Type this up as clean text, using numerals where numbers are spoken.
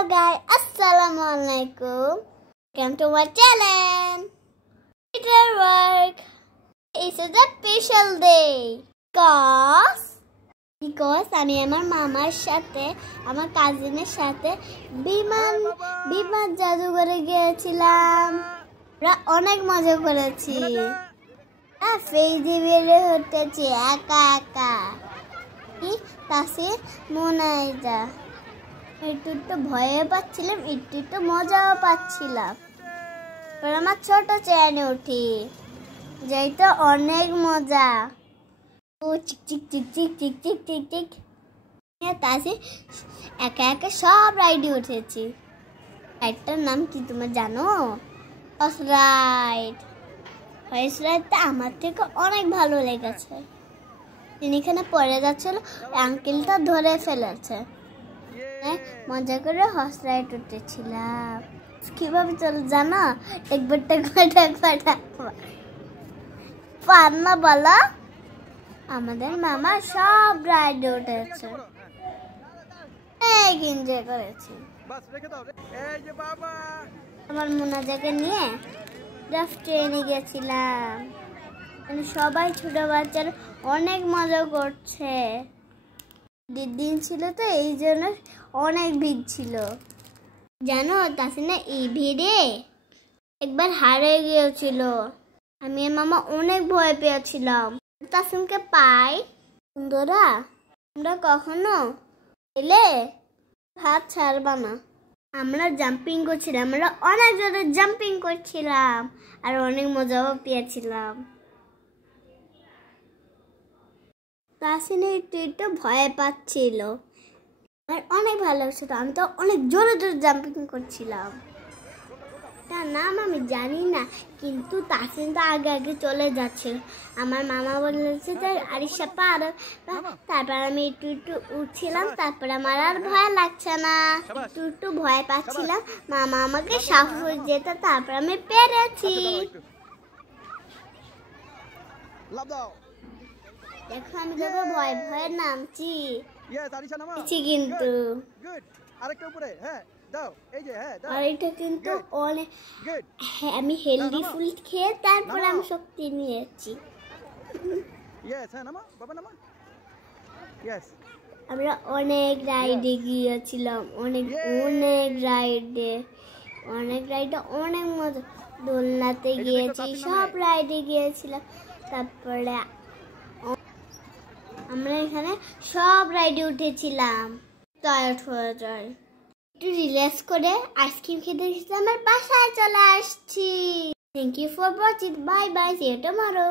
Hello guys, Assalamualaikum. Welcome to my channel. Peter work. It's a special day because আমি আমার মামার সাথে আমার কাজিনের সাথে বিমান জাদুঘরে গিয়েছিলাম। আমরা অনেক মজা করেছি। ফেজে বেরে হতেছি একা একা কি তাসে মনে যা একটু ভয়ে পাচ্ছিলাম, একটু মজাও পাচ্ছিলাম। আমার ছোট চেয়ারে উঠি যাইতো অনেক মজা। ও চিক চিক চিক চিক চিক চিক চিক চিক তাসে একা একা সব রাইডে উঠেছি। রাইডটার নাম কি তোমরা জানো? Horse ride. হর্স রাইডটা আমার থেকে অনেক ভালো লেগেছে। তিনি এখানে পড়ে যাচ্ছিল, আঙ্কেলটা ধরে ফেলেছে। মজা করে হর্স রাইড উঠেছিলাম। কিভাবে চলে জানো? একবার পান্না বলো। আমাদের মামা সব রাইডে উঠেছে, এনজয় করেছি। আমার মোনাজাকে নিয়ে ট্রেনে গেছিলাম। সবাই ছোট বাচ্চারা অনেক মজা করছে। দিন ছিল তো এই জন্য অনেক ভিড় ছিল। জানো তাসিনা এই ভিড়ে একবার হারিয়ে গিয়েছিল। আমি আর মামা অনেক ভয় পেয়েছিলাম। তাসিমকে পাই বন্ধুরা, আমরা কখনো এলে হাত ছাড়বা না। আমরা জাম্পিং করছিলাম, আমরা অনেক জোরে জাম্পিং করছিলাম আর অনেক মজাও পেয়েছিলাম। তাসিনা একটু ভয় পাচ্ছিল, আর অনেক ভালো লাগছিল। আমি তো অনেক জোরে জোরে জাম্পিং করছিলাম। তার নাম আমি জানি না, কিন্তু তাসিন তো আগে আগে চলে যাচ্ছিল। আমার মামা বলেছে যে আরিশা পার। তারপর আমি একটু উঠছিলাম, তারপর আমার আর ভয় লাগছে না। একটু ভয় পাচ্ছিলাম, মামা আমাকে সাহস যেত, তারপর আমি পেরেছি। দেখো আমি যখন ভয় ভয়ে নামছি কিন্তু আর এটা কিন্তু অনেক আমি হেলদি ফুড খেয়ে তারপর আমি শক্তি নিয়েছি। আমরা অনেক রাইডে গিয়েছিলাম, অনেক রাইডে অনেক মজা। দোলনাতে গিয়েছি, সব রাইডে গিয়েছিলাম। তারপরে আমরা এখানে সব রাইডে উঠেছিলাম। টায়ার্ড হয়ে যায়, একটু রিল্যাক্স করে আইসক্রিম খেতে খেতে আমার বাসায় চলে আসছি। Thank you for watching. Bye bye, see you tomorrow.